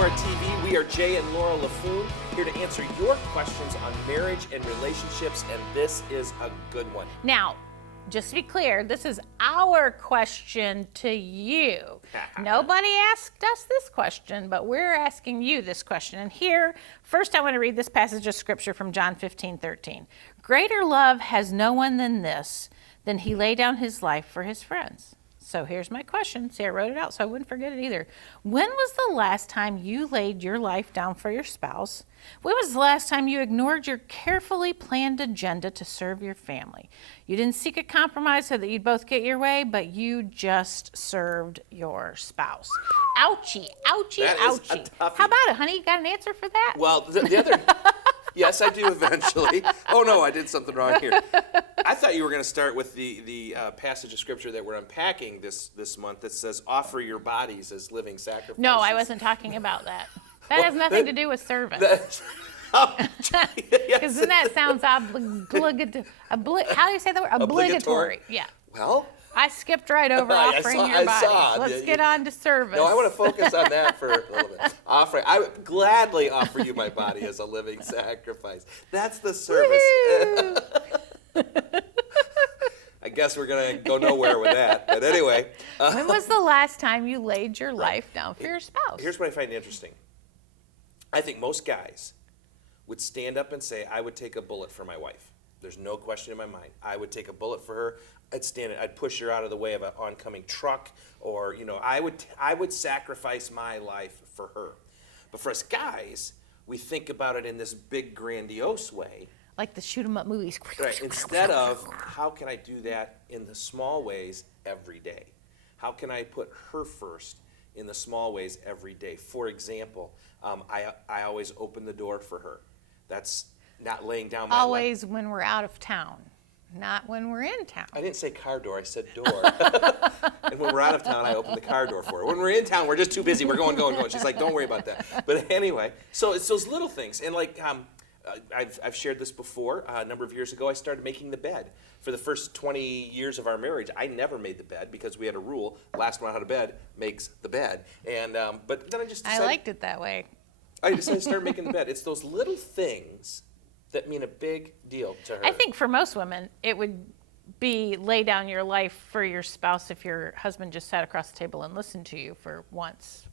Nora TV. We are Jay and Laura LaFoon here to answer your questions on marriage and relationships, and this is a good one. Now, just to be clear, this is our question to you. Nobody asked us this question, but we're asking you this question. And here, first I want to read this passage of scripture from John 15:13. Greater love has no one than this, than he lay down his life for his friends. So here's my question. See, I wrote it out so I wouldn't forget it either. When was the last time you laid your life down for your spouse? When was the last time you ignored your carefully planned agenda to serve your family? You didn't seek a compromise so that you'd both get your way, but you just served your spouse. Ouchie, ouchie, That is a ouchie. toughie. How about it, honey? You got an answer for that? Well, the other, yes, I do eventually. Oh no, I did something wrong here. I thought you were going to start with the passage of scripture that we're unpacking this month that says, offer your bodies as living sacrifices. No, I wasn't talking about that. That has nothing to do with service. Because then that sounds obligatory. How do you say that word? Obligatory. Yeah. Well, I skipped right over offering your bodies. Let's get on to service. no, I want to focus on that for a little bit. Offering, I would gladly offer you my body as a living sacrifice. That's the service. I guess we're going to go nowhere with that. But anyway. When was the last time you laid your life down for your spouse? Here's what I find interesting. I think most guys would stand up and say, I would take a bullet for my wife. There's no question in my mind. I would take a bullet for her. I'd push her out of the way of an oncoming truck, or I would sacrifice my life for her. But for us guys, we think about it in this big grandiose way. Like the shoot 'em up movies. Right. Instead of, how can I do that in the small ways every day? How can I put her first in the small ways every day? For example, I always open the door for her. That's not laying down my life. Always when we're out of town, not when we're in town. I didn't say car door, I said door. And when we're out of town, I open the car door for her. When we're in town, we're just too busy. We're going. She's like, don't worry about that. But anyway, so it's those little things. And like, I've shared this before. A number of years ago, I started making the bed. For the first 20 years of our marriage, I never made the bed because we had a rule: last one out of bed makes the bed. And but then I just decided, I liked it that way. I decided to start making the bed. It's those little things that mean a big deal to her. I think for most women, it would be lay down your life for your spouse if your husband just sat across the table and listened to you for once,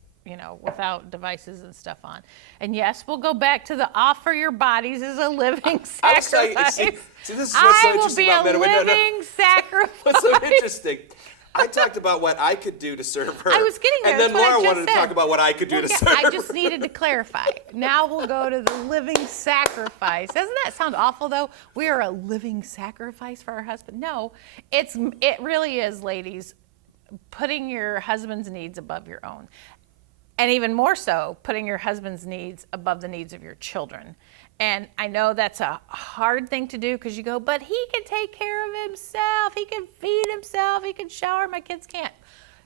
without devices and stuff on. And yes, we'll go back to the offer your bodies as a living sacrifice. See, this is what's so interesting about men. I will be a living sacrifice. What's so interesting? I talked about what I could do to serve her. I was getting there. And then That's what I Laura just wanted to said. talk about what I could do to serve her. I just needed to clarify. Now we'll go to the living sacrifice. Doesn't that sound awful, though? We are a living sacrifice for our husband. No, it really is, ladies, putting your husband's needs above your own. And even more so, putting your husband's needs above the needs of your children. And I know that's a hard thing to do because you go, but he can take care of himself. He can feed himself. He can shower. My kids can't.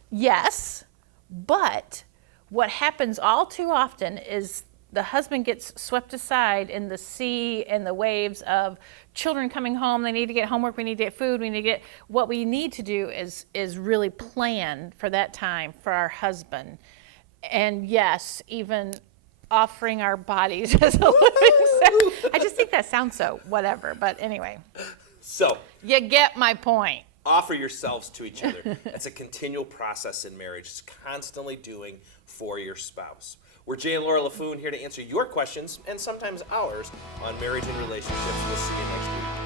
Yes, but what happens all too often is the husband gets swept aside in the sea and the waves of children coming home. They need to get homework. We need to get food. We need to get, what we need to do is really plan for that time for our husband. And yes, even offering our bodies as a living sacrifice. I just think that sounds so whatever, but anyway. So, you get my point. offer yourselves to each other. It's a continual process in marriage. It's constantly doing for your spouse. We're Jay and Laura LaFoon here to answer your questions and sometimes ours on marriage and relationships. We'll see you next week.